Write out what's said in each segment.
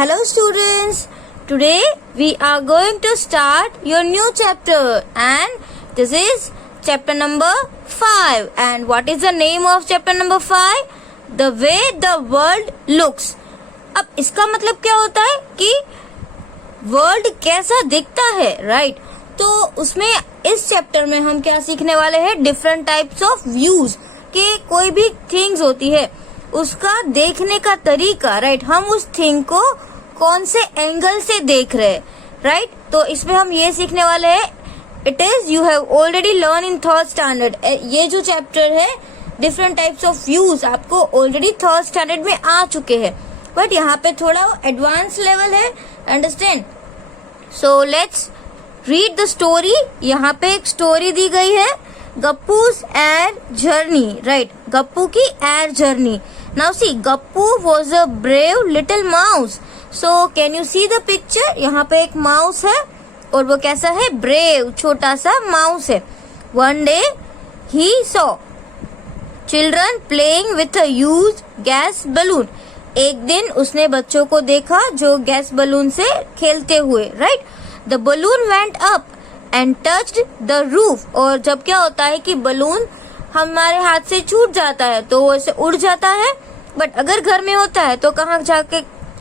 Hello students, today we are going to start your new chapter and this is chapter number 5 and what is the name of chapter number 5? The way the world looks. अब इसका मतलब क्या होता है कि world कैसा दिखता है, राइट? तो उसमें इस चैप्टर में हम क्या सीखने वाले हैं, डिफरेंट टाइप्स ऑफ व्यूज कि कोई भी थिंग्स होती है उसका देखने का तरीका, राइट? हम उस थिंग को कौन से एंगल से देख रहे हैं, राइट? तो इसमें हम ये सीखने वाले हैं, it is you have already learn in third standard. ये जो चैप्टर है डिफरेंट टाइप्स ऑफ व्यूज आपको ऑलरेडी थर्ड स्टैंडर्ड में आ चुके हैं, बट यहाँ पे थोड़ा एडवांस लेवल है, understand? So let's read the story. यहाँ पे एक स्टोरी दी गई है, गप्पूज एयर जर्नी, राइट? गप्पू की air journey. Now see, Gappu was a brave little mouse. So can you see the picture? यहाँ पे एक माउस है और वो कैसा है, ब्रेव, छोटा सा माउस है। One day he saw children playing with a huge gas balloon. एक दिन उसने बच्चों को देखा जो गैस बलून से खेलते हुए, right? The balloon went up and touched the roof. और जब क्या होता है कि बलून हमारे हाथ से छूट जाता है तो वो ऐसे उड़ जाता है, बट अगर घर में होता है तो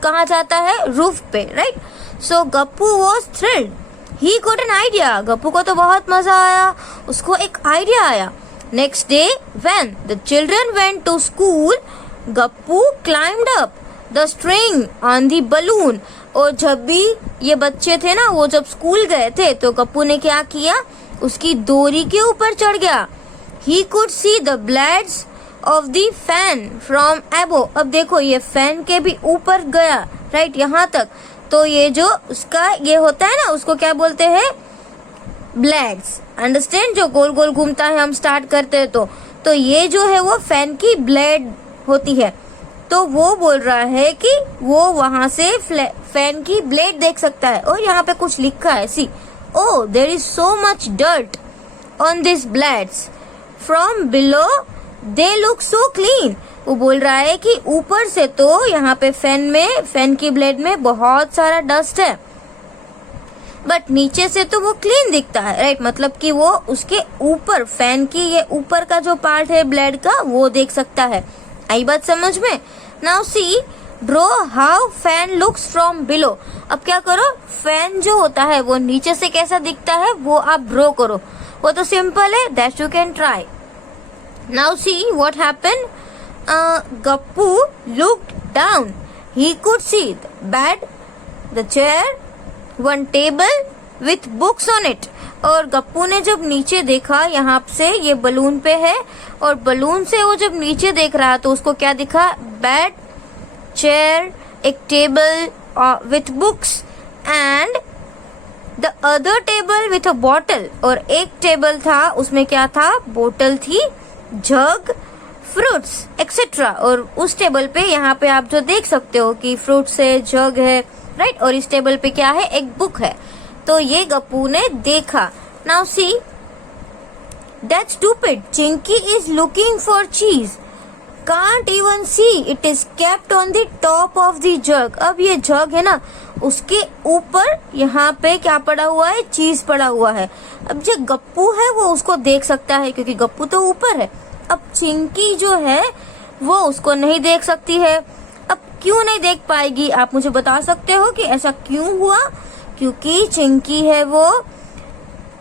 कहाँ जाता है, रूफ पे, right? So Gappu was thrilled, he got an idea. Gappu को तो बहुत मजा आया, उसको एक आइडिया आया। Next day when the children went to school, Gappu climbed up the string on the balloon. और जब भी ये बच्चे थे ना, वो जब स्कूल गए थे तो गप्पू ने क्या किया, उसकी डोरी के ऊपर चढ़ गया। He could see the blades of the fan from above। अब देखो ये फैन के भी ऊपर गया, राइट? यहाँ तक। तो ये जो उसका ये होता है ना, उसको क्या बोलते हैं, ब्लेड्स, अंडरस्टैंड? जो गोल गोल घूमता है, हम स्टार्ट करते हैं तो ये जो है वो फैन की ब्लेड होती है। तो वो बोल रहा है कि वो वहां से फैन की ब्लेड देख सकता है। और यहाँ पे कुछ लिखा है, see, oh there is so much dirt on this blades, from below they look so clean. वो बोल रहा है कि ऊपर से तो यहाँ पे फैन की ब्लेड में बहुत सारा डस्ट है, बट नीचे से तो वो क्लीन दिखता है, राइट? मतलब कि वो उसके ऊपर, फैन की ये ऊपर का जो पार्ट है ब्लेड का, वो देख सकता है। आई बात समझ में? Now see, draw how fan looks from below. अब क्या करो, फैन जो होता है वो नीचे से कैसा दिखता है वो आप ड्रॉ करो। वो तो सिंपल है, that you can try. Now see what happened, Gappu looked down, he could see the bed, the chair, one table with books on it. और गप्पू ने जब नीचे देखा, यहाँ से ये बलून पे है और बलून से वो जब नीचे देख रहा तो उसको क्या दिखा, बेड, चेयर, एक table with books and the other table with a bottle. और एक टेबल था, उसमें क्या था, बोतल थी, जग, फ्रूट्स एक्सेट्रा। और उस टेबल पे यहाँ पे आप जो देख सकते हो कि फ्रूट्स है, जग है, राइट? और इस टेबल पे क्या है, एक बुक है। तो ये गप्पू ने देखा। Now see, that's stupid, Chinki is looking for cheese, can't even see, it is kept on the top of the jug. अब ये जग है ना, उसके ऊपर यहाँ पे क्या पड़ा हुआ है, चीज पड़ा हुआ है। अब जो गप्पू है वो उसको देख सकता है क्योंकि गप्पू तो ऊपर है। अब चिंकी जो है वो उसको नहीं देख सकती है। अब क्यों नहीं देख पाएगी, आप मुझे बता सकते हो कि ऐसा क्यों हुआ? क्योंकि चिंकी है वो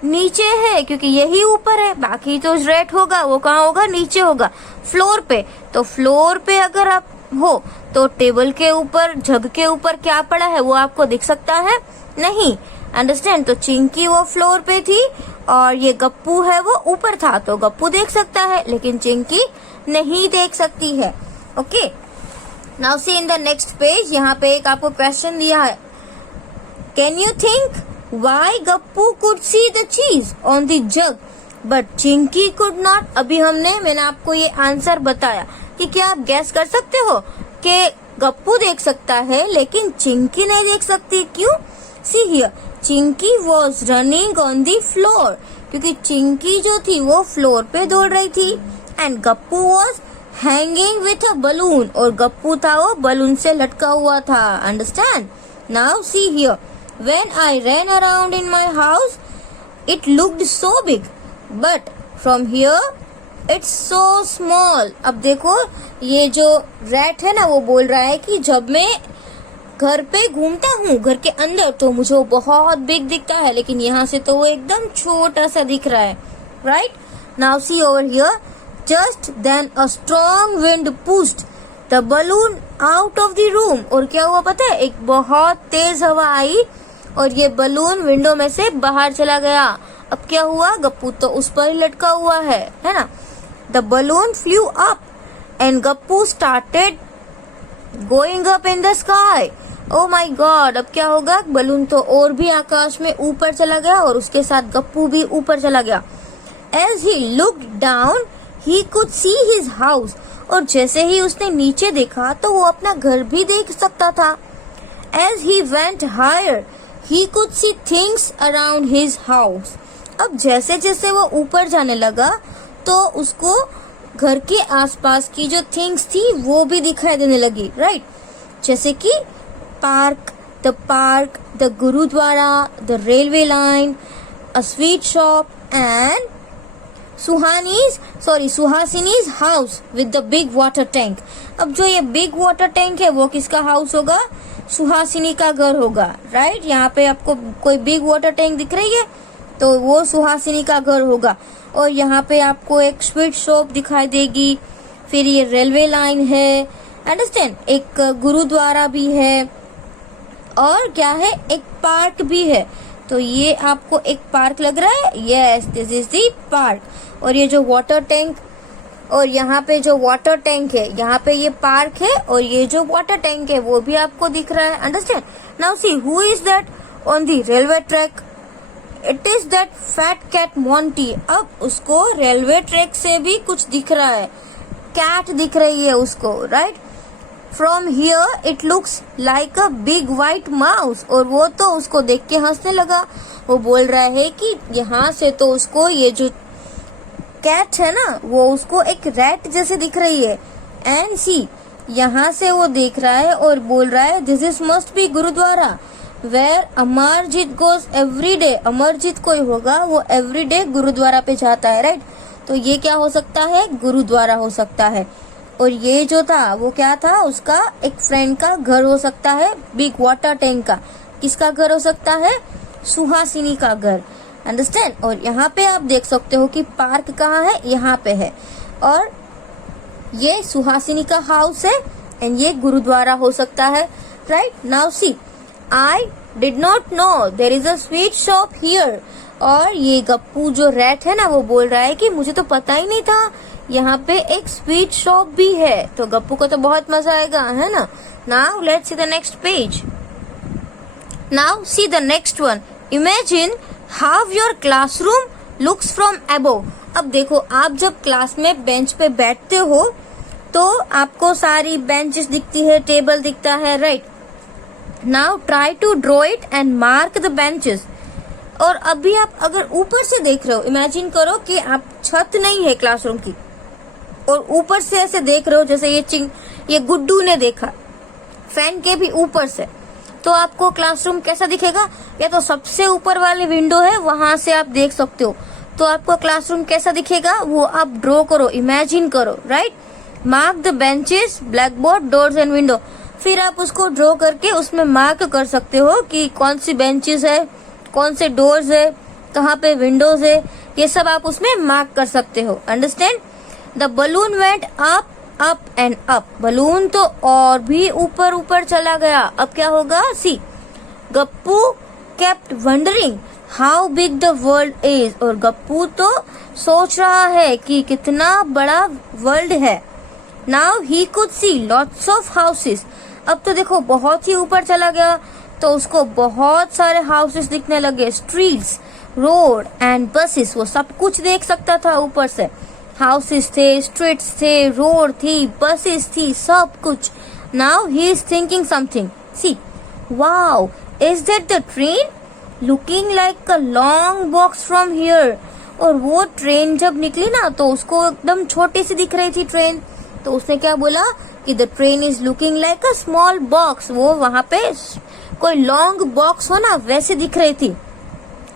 नीचे है, क्योंकि यही ऊपर है, बाकी तो रेड होगा, वो कहाँ होगा, नीचे होगा, फ्लोर पे। तो फ्लोर पे अगर आप हो तो टेबल के ऊपर, जग के ऊपर क्या पड़ा है वो आपको दिख सकता है? नहीं, अंडरस्टैंड? तो चिंकी वो फ्लोर पे थी और ये गप्पू है वो ऊपर था, तो गप्पू देख सकता है लेकिन चिंकी नहीं देख सकती है। Okay, now see in the next page, यहाँ पे एक आपको क्वेश्चन दिया है, can you think why Gappu could see the cheese on the jug but Chinki could not. अभी मैंने आपको ये आंसर बताया कि क्या आप गैस कर सकते हो कि गप्पू देख सकता है लेकिन चिंकी नहीं देख सकती? क्यों? See here, Chinki was running on the floor, क्योंकि चिंकी जो थी वो फ्लोर पे दौड़ रही थी, and Gappu was hanging with a balloon, और गप्पू था वो बलून से लटका हुआ था. Understand? Now see here, when I ran around in my house it looked so big, but from here it's so small. अब देखो ये जो रैट है ना वो बोल रहा है कि जब मैं घर पे घूमता हूँ घर के अंदर तो मुझे वो बहुत बिग दिखता है, लेकिन यहाँ से तो वो एकदम छोटा सा दिख रहा है. Right? Now see over here, just then a strong wind pushed the balloon out of the room. और क्या हुआ पता है? एक बहुत तेज हवा आई और ये बलून विंडो में से बाहर चला गया. अब क्या हुआ? गप्पू तो उस पर ही लटका हुआ है ना. The balloon flew up and Gappu started going up in the sky. Oh my God, अब क्या होगा? बलून तो और भी आकाश में ऊपर चला गया और उसके साथ गप्पू भी ऊपर चला गया. As he looked down he could see his house. और जैसे ही उसने नीचे देखा तो वो अपना घर भी देख सकता था. As he went higher he could see things around his house. अब जैसे जैसे वो ऊपर जाने लगा तो उसको घर के आसपास की जो थिंग्स थी वो भी दिखाई देने लगी. राइट? जैसे कि park, the gurdwara, the railway line, a sweet shop and Suhasini's house with the big water tank. अब जो ये बिग वाटर टैंक है वो किसका हाउस होगा? सुहासिनी का घर होगा. राइट? यहाँ पे आपको कोई बिग वाटर टैंक दिख रही है तो वो सुहासिनी का घर होगा. और यहाँ पे आपको एक स्वीट शॉप दिखाई देगी, फिर ये रेलवे लाइन है. अंडरस्टैंड? एक गुरुद्वारा भी है और क्या है? एक पार्क भी है. तो ये आपको एक पार्क लग रहा है. Yes, this is the park. और ये जो वाटर टैंक, और यहाँ पे जो वाटर टैंक है, यहाँ पे ये पार्क है और ये जो वाटर टैंक है वो भी आपको दिख रहा है. Understand? Now see who is that on the railway track? It is that fat cat Monty. अब उसको रेलवे ट्रैक से भी कुछ दिख रहा है, कैट दिख रही है उसको. Right? From here it looks like a big white mouse. और वो तो उसको देख के हंसने लगा. वो बोल रहा है कि यहाँ से तो उसको ये जो कैट है ना वो उसको एक रैट जैसे दिख रही है. एंड सी, यहाँ से वो देख रहा है और बोल रहा है this is must be gurdwara where Amarjeet goes every day. Amarjeet कोई होगा, वो एवरी डे गुरुद्वारा पे जाता है. राइट? तो ये क्या हो सकता है? गुरुद्वारा हो सकता है. और ये जो था वो क्या था? उसका एक फ्रेंड का घर हो सकता है, बिग वाटर टैंक का. किसका घर हो सकता है? सुहासिनी का घर. अंडरस्टैंड? और यहाँ पे आप देख सकते हो कि पार्क कहाँ है? यहाँ पे है. और ये सुहासिनी का हाउस है एंड ये गुरुद्वारा हो सकता है. Right? Now C, I did not know there is a sweet shop here. और ये गप्पू जो रैट है ना वो बोल रहा है कि मुझे तो पता ही नहीं था यहाँ पे एक स्वीट शॉप भी है. तो गप्पू को तो बहुत मजा आएगा, है ना. Now let's see the next page. Now see the next one. Imagine how your classroom looks from above. अब देखो, आप जब क्लास में बेंच पे बैठते हो तो आपको सारी बेंचेस दिखती है, टेबल दिखता है. Right? Now try to draw it and mark the benches. और अभी आप अगर ऊपर से देख रहे हो, इमेजिन करो कि आप छत नहीं है क्लासरूम की और ऊपर से ऐसे देख रहे हो जैसे ये गुड्डू ने देखा फैन के भी ऊपर से, तो आपको क्लासरूम कैसा दिखेगा? या तो सबसे ऊपर वाली विंडो है वहां से आप देख सकते हो. तो आपको क्लासरूम कैसा दिखेगा वो आप ड्रॉ करो, इमेजिन करो. Right? Mark the benches, black board, doors and window. फिर आप उसको ड्रॉ करके उसमें मार्क कर सकते हो कि कौन सी बेंचेस है, कौन से डोर्स है, कहाँ पे विंडोज है, ये सब आप उसमें मार्क कर सकते हो. Understand? The balloon went up and up. Balloon तो और भी ऊपर ऊपर चला गया. अब क्या होगा? See, Gappu kept wondering how big the world is. और गप्पू तो सोच रहा है कि कितना बड़ा वर्ल्ड है. Now he could C lots of houses. अब तो देखो बहुत ही ऊपर चला गया तो उसको बहुत सारे हाउसेस दिखने लगे. स्ट्रीट्स, रोड एंड बसेस, वो सब कुछ देख सकता था ऊपर से. हाउसेस थे, स्ट्रीट्स थे, रोड थी, बसेस थी, सब कुछ. Now he is thinking something. See, wow, is that the train looking like a long box from here. और वो ट्रेन जब निकली ना तो उसको एकदम छोटी सी दिख रही थी ट्रेन. तो उसने क्या बोला कि the train is looking like a small box, वो वहां पे कोई लॉन्ग बॉक्स हो ना वैसे दिख रही थी.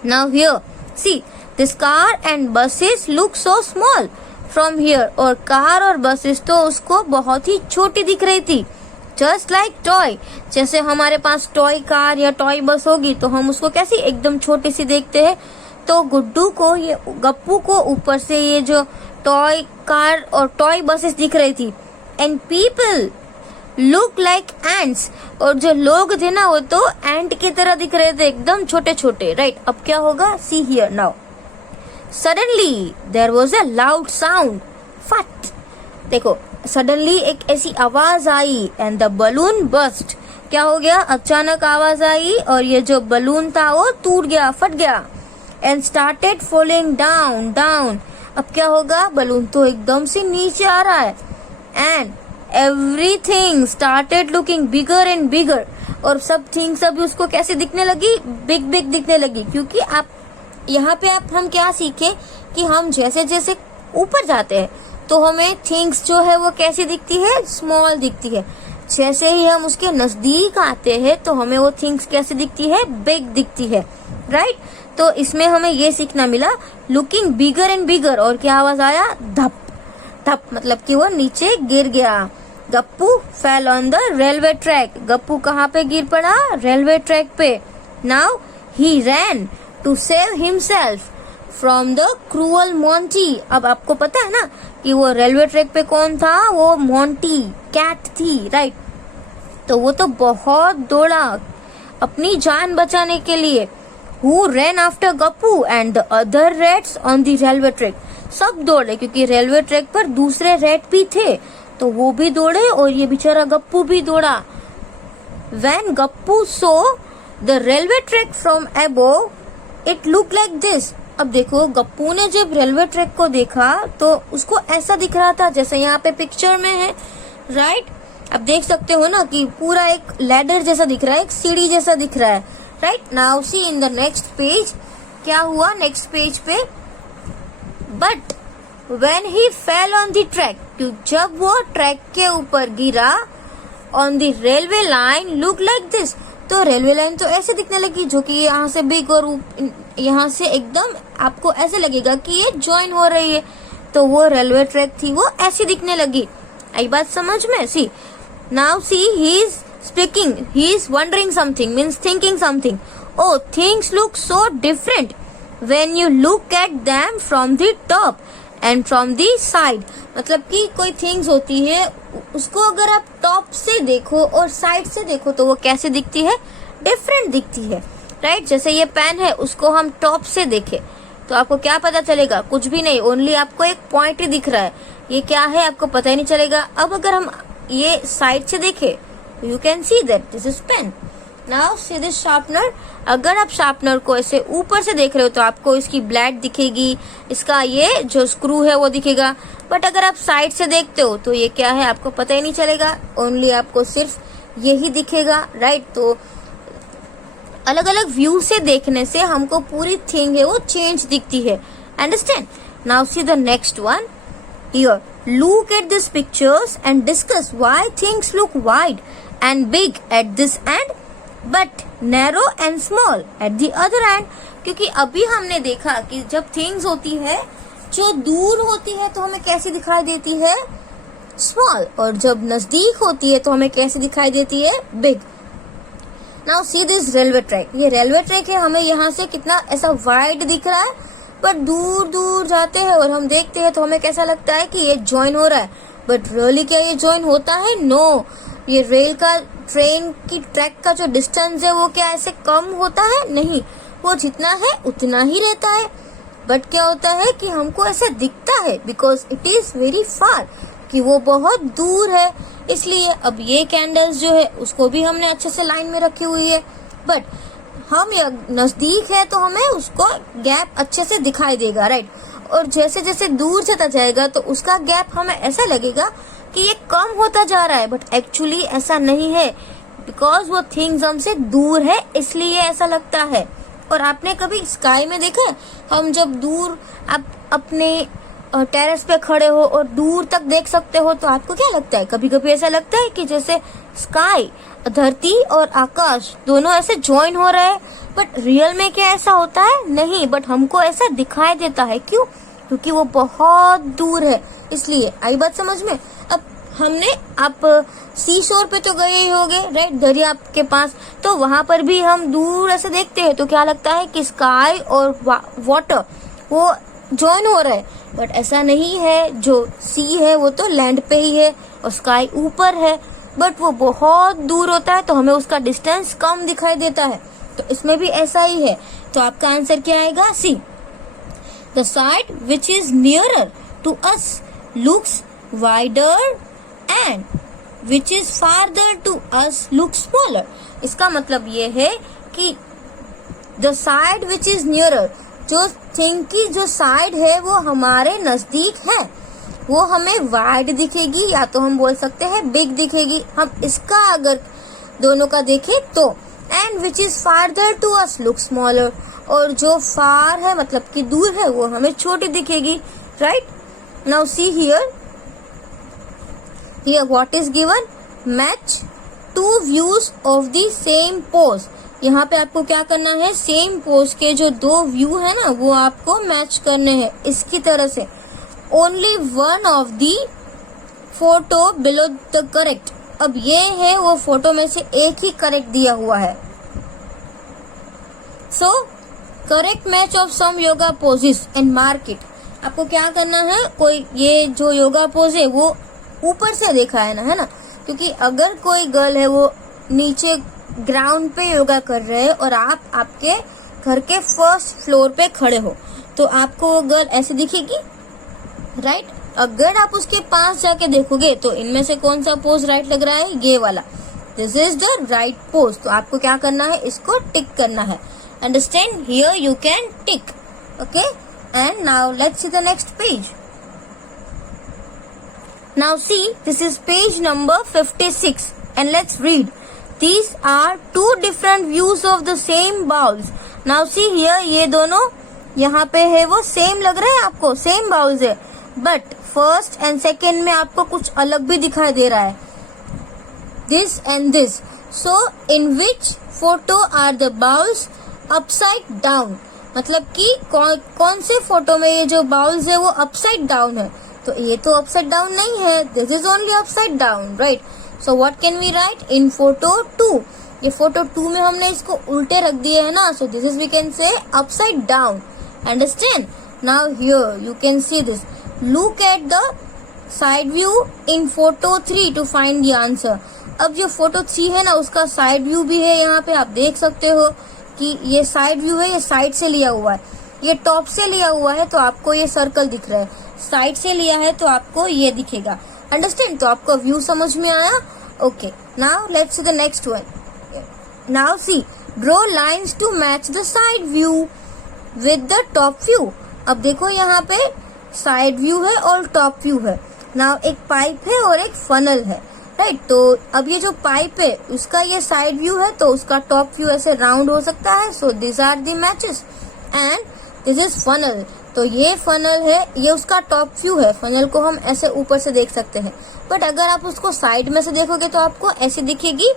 Now here see this car and buses look so small from here, और कार और बसेस तो उसको बहुत ही छोटी दिख रही थी. जस्ट लाइक टॉय, जैसे हमारे पास टॉय कार या टॉय बस होगी तो हम उसको कैसी एकदम छोटी सी देखते हैं. तो गुड्डू को, ये गप्पू को ऊपर से ये जो टॉय कार और टॉय बसेस दिख रही थी. And people look like ants, और जो लोग थे ना वो तो एंट की तरह दिख रहे थे, एकदम छोटे छोटे. राइट, अब क्या होगा, see here now. Suddenly there was a loud sound. फट, देखो सडनली एक ऐसी आवाज आई एंड द बलून बस्ट. क्या हो गया, अचानक आवाज आई और ये जो बलून था वो टूट गया, फट गया. And started falling down down. अब क्या होगा, बलून तो एकदम से नीचे आ रहा है. And everything started looking bigger and bigger, और सब थिंग्स अभी उसको कैसे दिखने लगी, बिग बिग दिखने लगी. क्योंकि आप यहाँ पे हम क्या सीखे कि हम जैसे जैसे ऊपर जाते हैं तो हमें थिंग्स जो है वो कैसी दिखती है, स्मॉल दिखती है. जैसे ही हम उसके नजदीक आते हैं तो हमें वो थिंग्स कैसे दिखती है, बिग दिखती है. राइट, तो इसमें हमें ये सीखना मिला, लुकिंग बिगर एंड बिगर. और क्या आवाज आया, धप धप, मतलब कि वो नीचे गिर गया. Gappu fell on the railway track. Gappu कहाँ पे गिर पड़ा, रेलवे ट्रैक पे. Now he ran to save himself from the cruel Monty. अब आपको पता है ना कि वो रेलवे ट्रैक पे कौन था, वो मोंटी कैट थी. राइट, तो वो तो बहुत दौड़ा अपनी जान बचाने के लिए. Who ran after Gappu and the other rats on the railway track. सब दौड़े क्योंकि रेलवे ट्रैक पर दूसरे रेट भी थे, तो वो भी दौड़े और ये बेचारा गप्पू भी दौड़ा. When Gappu saw the railway track from above, it looked like this. अब देखो गप्पू ने जब रेलवे ट्रैक को देखा तो उसको ऐसा दिख रहा था जैसे यहाँ पे पिक्चर में है. राइट, अब देख सकते हो ना कि पूरा एक लैडर जैसा दिख रहा है, एक सीढ़ी जैसा दिख रहा है. Right, now see in the next page क्या हुआ, नेक्स्ट पेज पे, but when he fail on the track, जब वो ट्रैक के ऊपर गिरा, on the railway line look like this, तो रेलवे लाइन तो ऐसे दिखने लगी जो कि यहाँ से बिग और यहाँ से एकदम आपको ऐसे लगेगा कि ये ज्वाइन हो रही है. तो वो रेलवे ट्रैक थी वो ऐसी दिखने लगी. आई बात समझ में. See now see he is speaking, he is wondering something, means thinking something. Oh, things look so different when you look at them from the top and from the side. मतलब कि कोई थिंग्स होती है उसको अगर आप top से देखो और साइड से देखो तो वो कैसे दिखती है, डिफरेंट दिखती है. राइट, जैसे ये पेन है उसको हम टॉप से देखे तो आपको क्या पता चलेगा, कुछ भी नहीं, ओनली आपको एक पॉइंट ही दिख रहा है. ये क्या है आपको पता ही नहीं चलेगा. अब अगर हम ये साइड से देखे you can see that this is pen. Now see this sharpener. अगर आप शार्पनर को ऐसे ऊपर से देख रहे हो तो आपको इसकी ब्लेड दिखेगी, इसका ये जो स्क्रू है वो दिखेगा. बट अगर आप साइड से देखते हो तो ये क्या है आपको पता ही नहीं चलेगा, ओनली आपको सिर्फ यही दिखेगा. राइट, तो अलग अलग व्यू से देखने से हमको पूरी थिंग है वो चेंज दिखती है. Understand. Now see the next one here. Look at these pictures and discuss why things look wide and big at this end but narrow and small at the other end. क्योंकि अभी हमने देखा कि जब things होती है जो दूर होती है तो हमें कैसी दिखाई देती है, स्मॉल, और जब नजदीक होती है तो हमें कैसी दिखाई देती है, big. Now see this railway track. ये रेलवे ट्रैक है, हमें यहाँ से कितना ऐसा वाइड दिख रहा है, पर दूर दूर जाते हैं और हम देखते हैं तो हमें कैसा लगता है कि ये ज्वाइन हो रहा है. बट रियली क्या ये ज्वाइन होता है, नो. ये रेल का, ट्रेन की ट्रैक का जो डिस्टेंस है वो क्या ऐसे कम होता है, नहीं, वो जितना है उतना ही रहता है. बट क्या होता है कि हमको ऐसा दिखता है because it is very far, कि वो बहुत दूर है. इसलिए अब ये कैंडल्स जो है उसको भी हमने अच्छे से लाइन में रखी हुई है, बट हम नजदीक है तो हमें उसको गैप अच्छे से दिखाई देगा. राइट, और जैसे जैसे दूर चला जाएगा तो उसका गैप हमें ऐसा लगेगा कि ये कम होता जा रहा है, बट एक्चुअली ऐसा नहीं है बिकॉज वो थिंग्स हमसे दूर है इसलिए ऐसा लगता है. और आपने कभी स्काई में देखा है, हम जब दूर आप अपने टेरेस पे खड़े हो और दूर तक देख सकते हो तो आपको क्या लगता है? कभी कभी ऐसा लगता है कि जैसे स्काई, धरती और आकाश दोनों ऐसे ज्वाइन हो रहे हैं, बट रियल में क्या ऐसा होता है? नहीं, बट हमको ऐसा दिखाई देता है। क्यों? क्योंकि वो बहुत दूर है, इसलिए। आई बात समझ में? अब आप सी शोर पे तो गए ही होगे, राइट, दरिया के पास, तो वहां पर भी हम दूर ऐसे देखते हैं तो क्या लगता है कि स्काई और वाटर वो ज्वाइन हो रहा है, बट ऐसा नहीं है। जो सी है वो तो लैंड पे ही है और स्काई ऊपर है, बट वो बहुत दूर होता है तो हमें उसका डिस्टेंस कम दिखाई देता है। तो इसमें भी ऐसा ही है। तो आपका आंसर क्या आएगा? See. The side which is nearer to us looks wider and which is farther to us look smaller. इसका मतलब ये है कि the side which is nearer, जो थिंग की जो साइड है वो हमारे नजदीक है, वो हमें वाइड दिखेगी, या तो हम बोल सकते हैं बिग दिखेगी। हम इसका अगर दोनों का देखें तो, and which is farther to us look smaller, और जो फार है मतलब कि दूर है वो हमें छोटी दिखेगी, right. Now see here what is given? Match to views of the same pose. यहाँ पे आपको क्या करना है? सेम पोज के जो दो व्यू है ना वो आपको मैच करने हैं इसकी तरह से। Only one of the photo below the correct. अब ये है वो फोटो में से एक ही करेक्ट दिया हुआ है। So correct match of some yoga poses and mark it. आपको क्या करना है? कोई ये जो योगा पोज है वो ऊपर से देखा है ना, है ना, क्योंकि अगर कोई गर्ल है वो नीचे ग्राउंड पे योगा कर रहे हैं और आप आपके घर के फर्स्ट फ्लोर पे खड़े हो तो आपको वो गर्ल ऐसे दिखेगी, राइट। अगर आप उसके पास जाके देखोगे तो इनमें से कौन सा पोज राइट लग रहा है? ये वाला, this is the right pose. तो आपको क्या करना है? इसको टिक करना है। Understand? Here you can tick, okay. And now let's see the next page. Now see, this is page number 56 and let's read. These are two different views of the same bowls. Now see here, ये दोनों यहाँ पे है वो same लग रहे हैं आपको, सेम बाउल्स है, बट फर्स्ट एंड सेकेंड में आपको कुछ अलग भी दिखाई दे रहा है, this and this. So in which photo are the bowls upside down? मतलब कि कौन से फोटो में ये जो बाउल्स है वो अपसाइड डाउन है? तो ये तो अपसाइड डाउन नहीं है, this is only upside down, right. So what can we write? In photo 2, ये फोटो 2 में हमने इसको उल्टे रख दिए है ना, so this is we can say upside down. Understand? Now here you can see this. Look at the side view in photo 3 to find the answer. अब जो फोटो 3 है ना उसका साइड व्यू भी है, यहाँ पे आप देख सकते हो कि ये साइड व्यू है, ये साइड से लिया हुआ है, ये टॉप से लिया हुआ है तो आपको ये सर्कल दिख रहा है, साइड से लिया है तो आपको ये दिखेगा। अंडरस्टैंड? तो आपको व्यू समझ में आया? Okay, now let's see the next one. Now see, draw lines to match the side view with the top view. अब देखो यहाँ पे साइड व्यू है और टॉप व्यू है। नाउ एक पाइप है और एक फनल है, राइट। तो अब ये जो पाइप है उसका ये साइड व्यू है तो उसका टॉप व्यू ऐसे राउंड हो सकता है। So this are the matches and this is funnel. तो ये फनल है, ये उसका टॉप व्यू है। फनल को हम ऐसे ऊपर से देख सकते हैं, बट अगर आप उसको साइड में से देखोगे तो आपको ऐसे दिखेगी,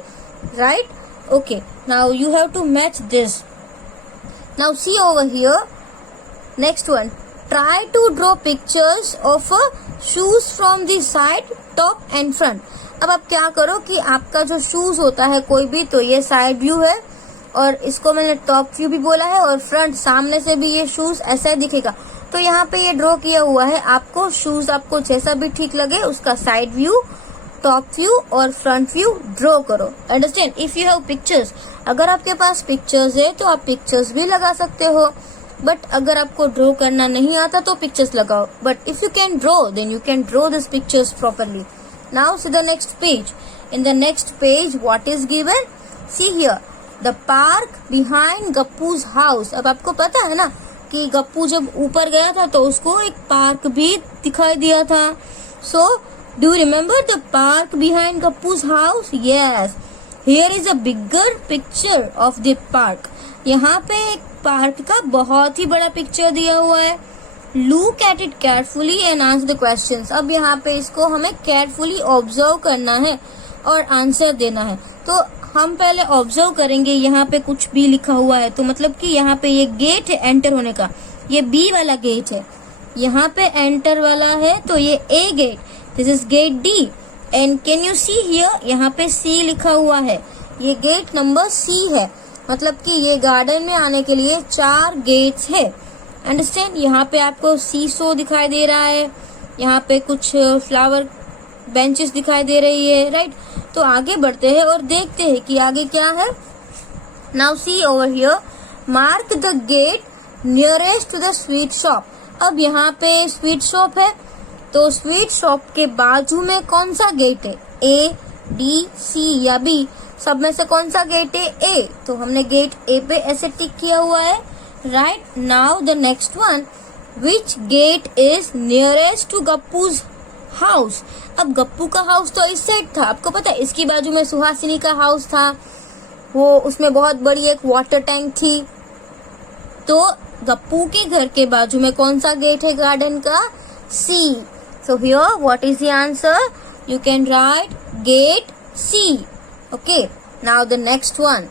right. Okay, now you have to match this. Now see over here, next one, try to draw pictures of shoes from the side, top and front. अब आप क्या करो कि आपका जो शूज होता है कोई भी, तो ये साइड व्यू है और इसको मैंने टॉप व्यू भी बोला है, और फ्रंट सामने से भी ये शूज ऐसा ही दिखेगा। तो यहाँ पे ये ड्रॉ किया हुआ है, आपको शूज आपको जैसा भी ठीक लगे उसका साइड व्यू, टॉप व्यू और फ्रंट व्यू ड्रॉ करो। Understand? If you have pictures, अगर आपके पास पिक्चर्स है तो आप पिक्चर्स भी लगा सकते हो, बट अगर आपको ड्रॉ करना नहीं आता तो पिक्चर्स लगाओ। But if you can draw then you can draw this pictures properly. Now see the next page. In the next page what is given? See here, the park behind Gappu's house. अब आपको पता है ना कि गप्पू जब ऊपर गया था तो उसको एक पार्क भी दिखाई दिया था। So do you remember the park behind Gappu's house? Yes, here is a bigger picture of the park. यहाँ पे एक पार्क का बहुत ही बड़ा पिक्चर दिया हुआ है। Look at it carefully and answer the questions. अब यहाँ पे इसको हमें केयरफुली ऑब्जर्व करना है और आंसर देना है। तो हम पहले ऑब्जर्व करेंगे, यहाँ पे कुछ भी लिखा हुआ है, तो मतलब कि यहाँ पे ये गेट है एंटर होने का, ये बी वाला गेट है। यहाँ पे एंटर वाला है तो ये A gate, this is gate D. And can you see here, यहाँ पे सी लिखा हुआ है, ये गेट नंबर सी है। मतलब कि ये गार्डन में आने के लिए 4 गेट्स है। अंडरस्टैंड। यहाँ पे आपको सीसो दिखाई दे रहा है, यहाँ पे कुछ फ्लावर बेंचेस दिखाई दे रही है, राइट। तो आगे बढ़ते हैं और देखते हैं कि आगे क्या है। Now see over here, mark the gate nearest to the sweet shop. अब यहाँ पे स्वीट शॉप है, तो स्वीट शॉप के बाजू में कौन सा गेट है, ए, डी, सी या बी? सब में से कौन सा गेट है, ए। तो हमने गेट ए पे ऐसे टिक किया हुआ है, right. Now the next one, which gate is nearest to Gappu's house. अब गप्पू का हाउस तो इस साइड था, आपको पता है। इसकी बाजू में सुहासिनी का हाउस था, वो उसमें बहुत बड़ी एक वाटर टैंक थी। तो गप्पू के घर के बाजू में कौन सा गेट है गार्डन का, see. So here what is the answer, you can write gate C. Okay, now the next one,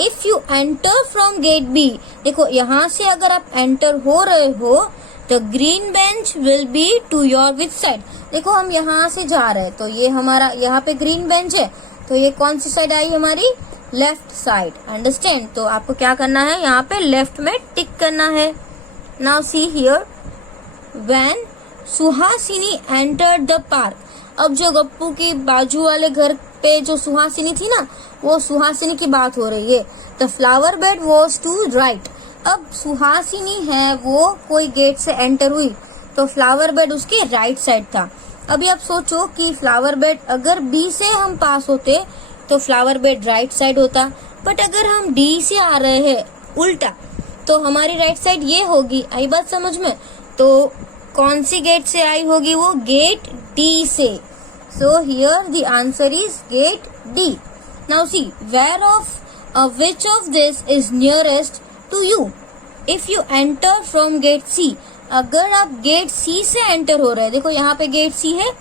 if you enter from gate B. देखो यहाँ से अगर आप एंटर हो रहे हो, the green bench will be to your which side. देखो हम यहाँ से जा रहे हैं, तो ये हमारा यहाँ पे ग्रीन बेंच है, तो ये कौन सी साइड आई हमारी, लेफ्ट साइड। अंडरस्टैंड। तो आपको क्या करना है, यहाँ पे लेफ्ट में टिक करना है। Now see here, when Suhasini entered the park. अब जो गप्पू की बाजू वाले घर पे जो सुहासिनी थी ना, वो सुहासिनी की बात हो रही है। The flower bed was to right. अब सुहासिनी है वो कोई गेट से एंटर हुई, तो फ्लावर बेड उसके राइट साइड था। अभी आप सोचो कि फ्लावर बेड अगर बी से हम पास होते तो फ्लावर बेड राइट साइड होता, बट अगर हम डी से आ रहे हैं उल्टा, तो हमारी राइट साइड ये होगी। आई बात समझ में? तो कौन सी गेट से आई होगी वो, गेट डी से। So here the answer is gate D. Now see, where of which of this is nearest to you. If you enter from gate C, अगर आप गेट सी से एंटर हो रहे हैं, देखो यहाँ पे गेट सी है,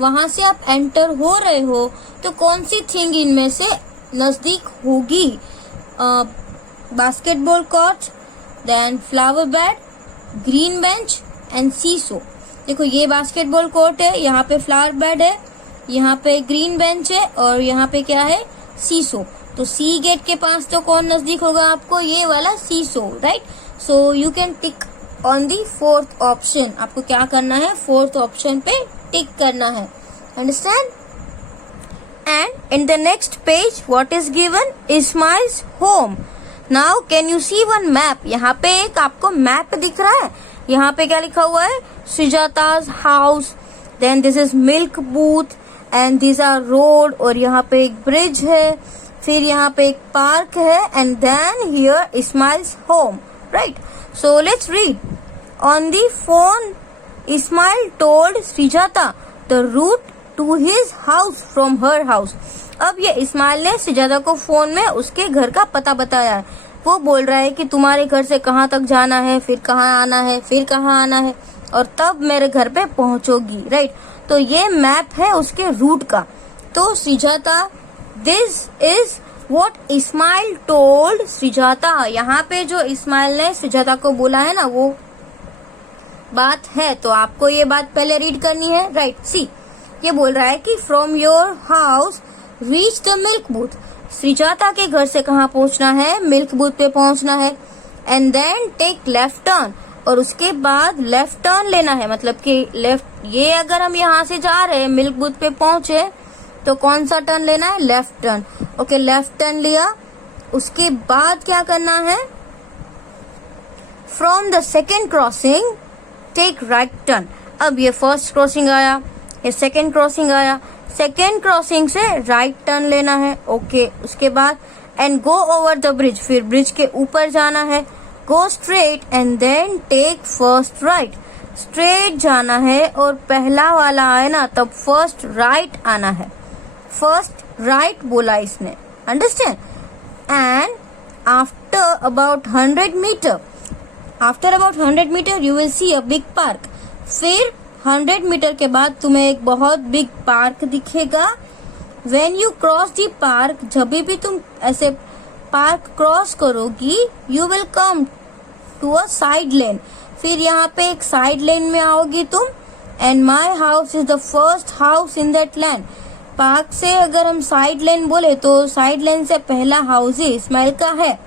वहां से आप एंटर हो रहे हो, तो कौन सी थिंग इनमें से नजदीक होगी, basketball court, then flower bed, green bench and seesaw. देखो ये बास्केटबॉल कोर्ट है, यहाँ पे फ्लावर बेड है, यहाँ पे ग्रीन बेंच है और यहाँ पे क्या है, सीसो। तो सी गेट के पास तो कौन नजदीक होगा आपको, ये वाला seesaw, right. So you can tick on the 4th option. आपको क्या करना है, 4th ऑप्शन पे टिक करना है। Understand. And in the next page what is given, Ismail's home. Now can you see one map. यहाँ पे एक आपको मैप दिख रहा है, यहाँ पे क्या लिखा हुआ है, Sujata's house, then this is milk booth and this are road, और यहाँ पे एक ब्रिज है, फिर यहाँ पे एक पार्क है, and then here Ismail's home, right. So let's read. On the phone Ismail told Sujata the route to his house from her house. अब ये इस्माइल ने सुजाता को फोन में उसके घर का पता बताया है। वो बोल रहा है कि तुम्हारे घर से कहाँ तक जाना है, फिर कहाँ आना है, फिर कहाँ आना है, और तब मेरे घर पे पहुंचोगी, राइट। तो ये मैप है उसके रूट का। तो Sujata, this is what Ismail told Sujata. यहाँ पे जो इस्माइल ने सुजाता को बोला है ना, वो बात है, तो आपको ये बात पहले रीड करनी है, राइट। सी, ये बोल रहा है कि from your house reach the milk booth. Sujata के घर से कहाँ पहुंचना है, मिल्क बूथ पे पहुंचना है। And then take left turn, और उसके बाद लेफ्ट टर्न लेना है। मतलब कि लेफ्ट, ये अगर हम यहाँ से जा रहे हैं मिल्क बूथ पे पहुंचे, तो कौन सा टर्न लेना है, left turn. Okay, left turn लिया, उसके बाद क्या करना है, from the second crossing take right turn. अब ये फर्स्ट क्रॉसिंग आया, ये सेकेंड क्रॉसिंग आया, सेकेंड क्रॉसिंग से राइट टर्न लेना है। ओके, उसके बाद and go over the bridge, फिर ब्रिज के ऊपर जाना है। Go straight and then take first right. Straight जाना है और पहला वाला आए ना, तब फर्स्ट राइट आना है। फर्स्ट राइट बोला इसने, understand. And after about 100 metre, after about 100 metre you will see a big park. फिर 100 मीटर के बाद तुम्हें एक बहुत बिग पार्क दिखेगा। When you cross the park, जब भी तुम ऐसे पार्क क्रॉस करोगी, you will come to a side lane। फिर यहाँ पे एक साइड लेन में आओगी तुम। And my house is the first house in that lane। Park से अगर हम साइड लेन बोले तो साइड लेन से पहला हाउस ही इस्माइल का है।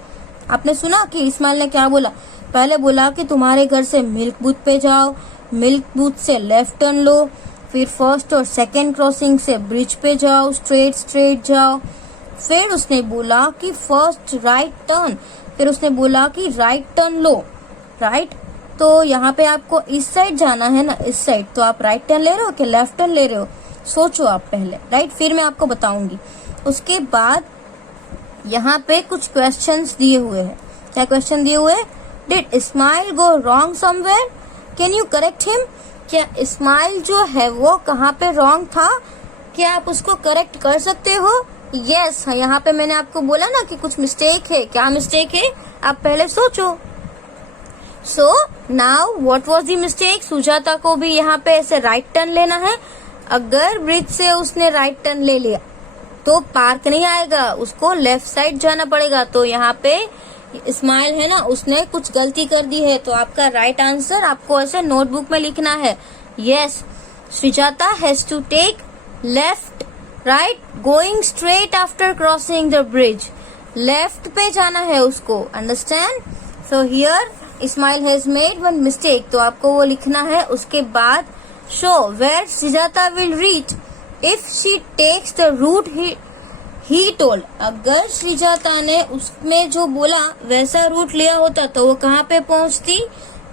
आपने सुना कि इस्माइल ने क्या बोला? पहले बोला कि तुम्हारे घर से मिल्क बूथ पे जाओ, मिल्क बूथ से लेफ्ट टर्न लो, फिर फर्स्ट और सेकंड क्रॉसिंग से ब्रिज पे जाओ, स्ट्रेट जाओ। फिर उसने बोला कि फर्स्ट राइट टर्न, फिर उसने बोला कि राइट टर्न लो। राइट, तो यहाँ पे आपको इस साइड जाना है ना, इस साइड, तो आप राइट टर्न ले रहे हो कि लेफ्ट टर्न ले रहे हो? सोचो आप पहले। राइट, फिर मैं आपको बताऊंगी। उसके बाद यहाँ पे कुछ क्वेश्चंस दिए हुए हैं। क्या क्वेश्चन दिए हुए? Did Ismail go wrong somewhere? Can you correct him? क्या इस्माइल जो है वो कहाँ पे रॉन्ग था? क्या आप उसको करेक्ट कर सकते हो? यस, यहाँ पे मैंने आपको बोला ना कि कुछ मिस्टेक है। क्या मिस्टेक है? आप पहले सोचो। So now what was the mistake? Sujata को भी यहाँ पे ऐसे राइट टर्न लेना है। अगर ब्रिज से उसने राइट टर्न ले लिया तो पार्क नहीं आएगा, उसको लेफ्ट साइड जाना पड़ेगा। तो यहाँ पे इस्माइल है ना, उसने कुछ गलती कर दी है। तो आपका राइट आंसर आपको ऐसे नोटबुक में लिखना है। Yes, Sujata has to take left right going straight after crossing the bridge. Left पे जाना है उसको। Understand? So here Ismail has made one mistake, तो आपको वो लिखना है। उसके बाद show where Sujata will reach if she takes the route he told. अगर सुजाता ने उसमें जो बोला वैसा रूट लिया होता तो वो कहाँ पे पहुंचती?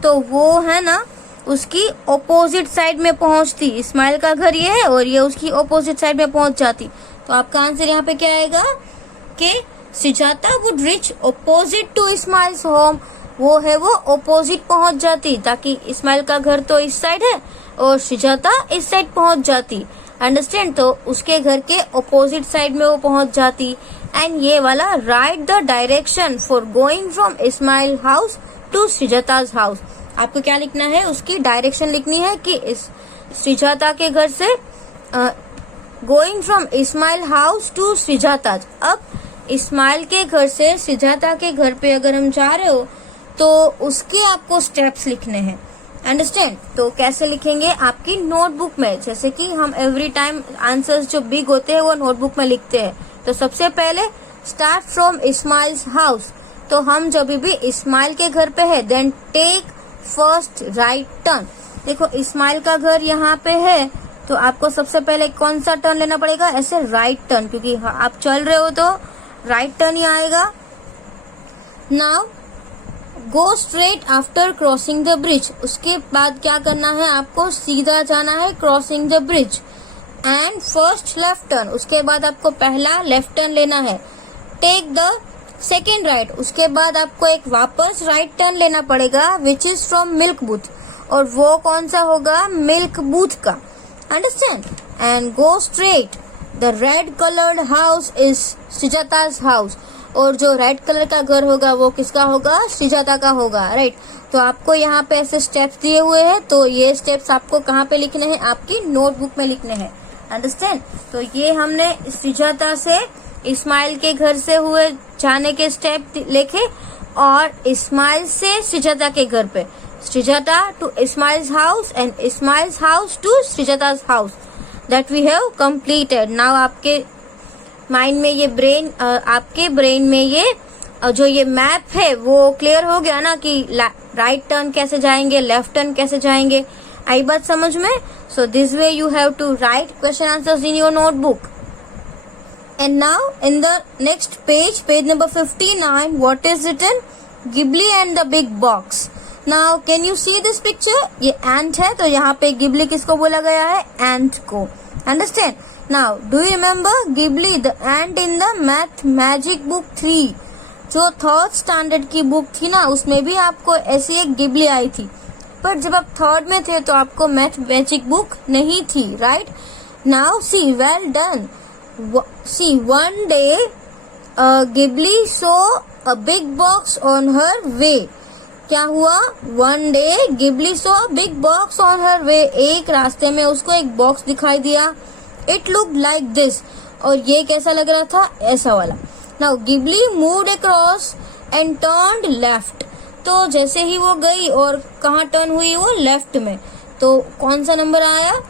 तो वो है ना उसकी ऑपोजिट साइड में पहुंचती। इस्माइल का घर ये है और ये उसकी ऑपोजिट साइड में पहुंच जाती। तो आपका आंसर यहाँ पे क्या आएगा कि Sujata would reach opposite to Ismail's home. वो है वो ऑपोजिट पहुंच जाती, ताकि इस्माइल का घर तो इस साइड है और सुजाता इस साइड पहुंच जाती। अंडरस्टैंड? तो उसके घर के ऑपोजिट साइड में वो पहुंच जाती। एंड ये वाला right the direction for going from Ismail house to Sujata's house. आपको क्या लिखना है? उसकी डायरेक्शन लिखनी है कि इस सुजाता के घर से going from Ismail house to Sujata's. अब इस्माइल के घर से सुजाता के घर पे अगर हम जा रहे हो तो उसके आपको स्टेप्स लिखने हैं। अंडरस्टैंड? तो कैसे लिखेंगे? आपकी नोटबुक में। जैसे कि हम एवरी टाइम आंसर्स जो बिग होते हैं वो नोटबुक में लिखते हैं। तो सबसे पहले स्टार्ट फ्रॉम इस्माइल्स हाउस। तो हम जब भी इस्माइल के घर पे है then take first right turn. देखो इस्माइल का घर यहाँ पे है तो आपको सबसे पहले कौन सा टर्न लेना पड़ेगा? ऐसे राइट टर्न, क्योंकि आप चल रहे हो तो राइट टर्न ही आएगा। Now go straight after crossing the bridge. उसके बाद क्या करना है? आपको सीधा जाना है crossing the bridge. And first left turn, उसके बाद आपको पहला लेफ्ट टर्न लेना है। टेक द सेकेंड राइट, उसके बाद आपको एक वापस राइट टर्न लेना पड़ेगा which is from milk booth. और वो कौन सा होगा? मिल्क बूथ का। Understand? And go straight. The red coloured house is Sujata's house. और जो रेड कलर का घर होगा वो किसका होगा? सुजाता का होगा। राइट, तो आपको यहाँ पे ऐसे स्टेप्स दिए हुए हैं। तो ये स्टेप्स आपको कहाँ पे लिखने हैं? आपकी नोटबुक में लिखने हैं। अंडरस्टैंड? तो ये हमने सुजाता से इस्माइल के घर से हुए जाने के स्टेप लिखे और इस्माइल से सुजाता के घर पे, Sujata to Ismail's house and Ismail's house to Sujata's house, that we have completed. Now आपके माइंड में ये आपके ब्रेन में ये जो ये मैप है वो क्लियर हो गया ना कि राइट टर्न कैसे जाएंगे, लेफ्ट टर्न कैसे जाएंगे। आई बात समझ में? So this way you have to write question answers in your notebook. And now in the next page number 59, what is written? Ghibli and the big box. Now can you see this picture? ये ant है तो यहाँ पे ghibli किसको बोला गया है? ant को। Understand? Now do you remember Ghibli the ant in the math magic book 3? जो थर्ड स्टैंडर्ड की बुक थी ना उसमें भी आपको ऐसी एक ghibli आई थी, पर जब आप थर्ड में थे तो आपको मैथ मैजिक बुक नहीं थी। Right? Now C, well done. See, one day Ghibli saw a big box on her way. क्या हुआ, one day Gibbly saw big box on her way, एक रास्ते में उसको एक बॉक्स दिखाई दिया. इट लुक लाइक दिस, और ये कैसा लग रहा था, ऐसा वाला. Now Ghibli moved across and turned left, तो जैसे ही वो गई और कहाँ टर्न हुई, वो लेफ्ट में, तो कौन सा नंबर आया,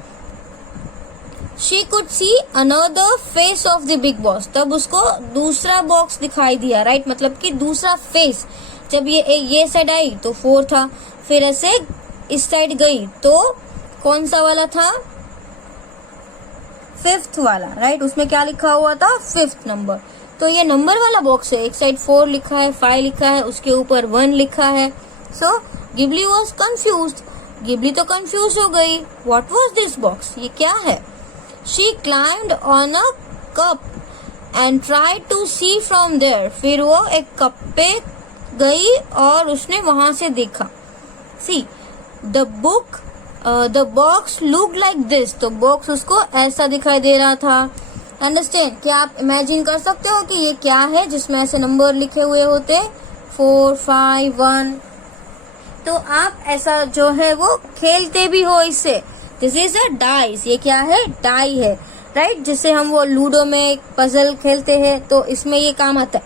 she could see another face of the big boss, तब उसको दूसरा बॉक्स दिखाई दिया, राइट, मतलब कि दूसरा फेस. जब ये साइड आई तो 4 था, फिर ऐसे इस साइड गई तो कौन सा वाला था, 5th वाला, राइट, उसमें क्या लिखा हुआ था, 5th नंबर. तो ये नंबर वाला बॉक्स है, एक साइड 4 लिखा है, 5 लिखा है, उसके ऊपर 1 लिखा है. So Gibli was confused, Gibli तो कंफ्यूज हो गई. व्हाट वॉज दिस बॉक्स, ये क्या है. She climbed on a cup and tried to see from there, फिर वो एक कप पे गई और उसने वहां से देखा. See the box look like this, तो बॉक्स उसको ऐसा दिखाई दे रहा था. अंडरस्टैंड, क्या आप इमेजिन कर सकते हो कि ये क्या है जिसमें ऐसे नंबर लिखे हुए होते, 4, 5, 1. तो आप ऐसा जो है वो खेलते भी हो इससे. दिस इज अ डाइस, ये क्या है, डाई है, राइट, जिससे हम वो लूडो में पजल खेलते हैं, तो इसमें ये काम आता है.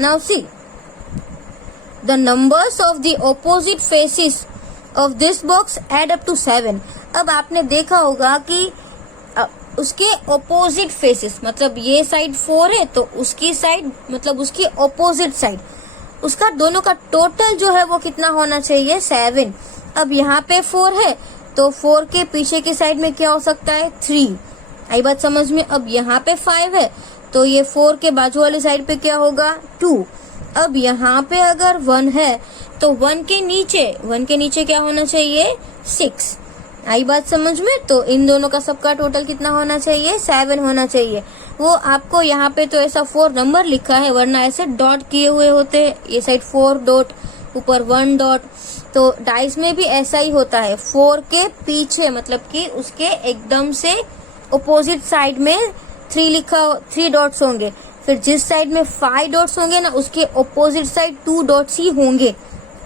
Now see the numbers of the opposite faces of this box add up to 7. अब आपने देखा होगा कि उसके ऑपोजिट फेसेस, मतलब ये साइड 4 है तो उसकी साइड, मतलब उसकी ऑपोजिट साइड, उसका दोनों का टोटल जो है वो कितना होना चाहिए, 7. अब यहाँ पे 4 है तो 4 के पीछे की साइड में क्या हो सकता है, 3. आई बात समझ में. अब यहाँ पे 5 है तो ये 4 के बाजू वाली साइड पे क्या होगा, 2. अब यहाँ पे अगर 1 है तो 1 के नीचे क्या होना चाहिए, 6. आई बात समझ में. तो इन दोनों का सबका टोटल कितना होना चाहिए, 7 होना चाहिए. वो आपको यहाँ पे तो ऐसा 4 नंबर लिखा है, वरना ऐसे डॉट किए हुए होते, ये साइड 4 डॉट, ऊपर 1 डॉट. तो डाइस में भी ऐसा ही होता है, 4 के पीछे, मतलब कि उसके एकदम से अपोजिट साइड में 3 डॉट्स होंगे. फिर जिस साइड में 5 डॉट्स होंगे ना, उसके अपोजिट साइड 2 डॉट्स ही होंगे,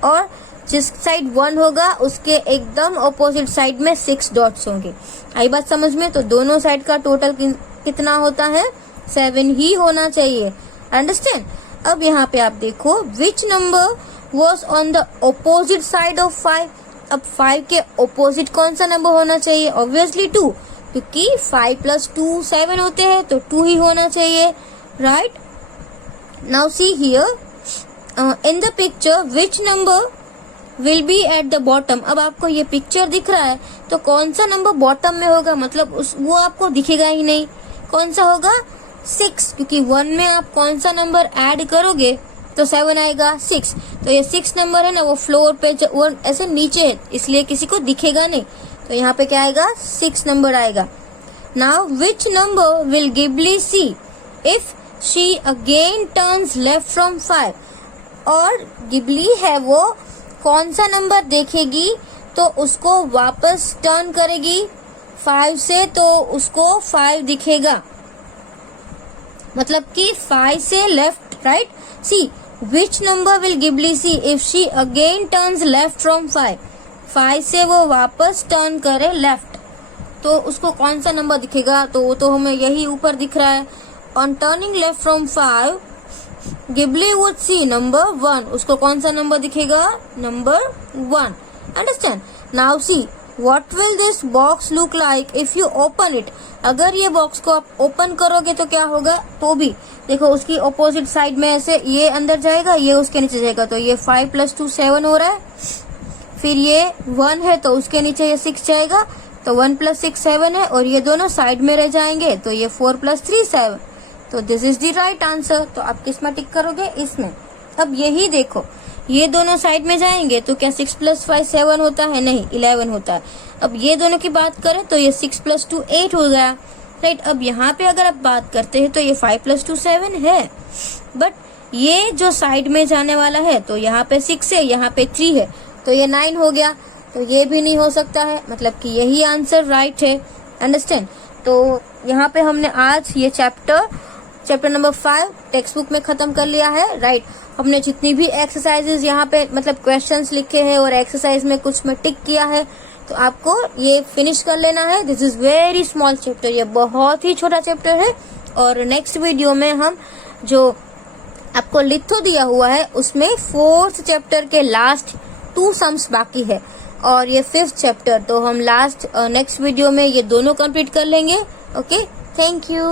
और जिस साइड 1 होगा उसके एकदम अपोजिट साइड में 6 डॉट्स होंगे. आई बात समझ में. तो दोनों साइड का टोटल कितना होता है, 7 ही होना चाहिए. अंडरस्टैंड. अब यहाँ पे आप देखो, which number was on the opposite side of 5. अब 5 के अपोजिट कौन सा नंबर होना चाहिए, ऑब्वियसली 2, क्योंकि 5 + 2 7 होते हैं, तो 2 ही होना चाहिए, right. Now see here in the picture which number will be at the bottom. अब आपको ये पिक्चर दिख रहा है तो कौन सा नंबर बॉटम में होगा, मतलब वो आपको दिखेगा ही नहीं. कौन सा होगा, 6, क्योंकि 1 में आप कौन सा नंबर ऐड करोगे तो 7 आएगा, 6. तो ये 6 नंबर है ना, वो फ्लोर पे वो ऐसे नीचे है, इसलिए किसी को दिखेगा नहीं. तो यहाँ पे क्या आएगा, 6 नंबर आएगा. Now which number will Gibli see if she again turns left from 5. और गिबली है वो कौन सा नंबर देखेगी तो उसको वापस टर्न करेगी 5 से, तो उसको 5 दिखेगा, मतलब कि 5 से left, right. See which number will Gibli see if she again turns left from 5. 5 से वो वापस टर्न करे लेफ्ट, तो उसको कौन सा नंबर दिखेगा, तो वो तो हमें यही ऊपर दिख रहा है. On turning left from 5 Gibli would see number 1. उसको कौन सा नंबर दिखेगा, number 1. Understand. Now see what will this box look like if you open it. अगर ये बॉक्स को आप ओपन करोगे तो क्या होगा, तो भी देखो उसकी ऑपोजिट साइड में ऐसे ये अंदर जाएगा, ये उसके नीचे जाएगा, तो ये 5 + 2 7 हो रहा है. फिर ये 1 है तो उसके नीचे ये 6 जाएगा, तो 1 + 6 7 है, और ये दोनों साइड में रह जाएंगे, तो ये 4 + 3 7. तो this is the right answer. तो आप किस में टिक करोगे, इसमें. अब यही देखो, ये दोनों साइड में जाएंगे तो क्या 6 + 5 7 होता है, नहीं, 11 होता है. अब ये दोनों की बात करें तो ये 6 + 2 8 हो गया, राइट. अब यहाँ पे अगर आप बात करते हैं तो ये 5 + 2 7 है, बट ये जो साइड में जाने वाला है तो यहाँ पे 6 है, यहाँ पे 3 है, तो ये 9 हो गया. तो ये भी नहीं हो सकता है, मतलब कि यही आंसर राइट है. अंडरस्टैंड. तो यहाँ पे हमने आज ये chapter chapter number 5 text book में खत्म कर लिया है, राइट। हमने जितनी भी एक्सरसाइजेज यहाँ पे मतलब क्वेश्चंस लिखे हैं और एक्सरसाइज में कुछ में टिक किया है, तो आपको ये फिनिश कर लेना है। This is very small chapter, ये बहुत ही छोटा चैप्टर है। और नेक्स्ट वीडियो में हम जो आपको लिथो दिया हुआ है उसमें 4th चैप्टर के लास्ट 2 सम्स बाकी है और ये 5th चैप्टर, तो हम नेक्स्ट वीडियो में ये दोनों कंप्लीट कर लेंगे। Okay, thank you.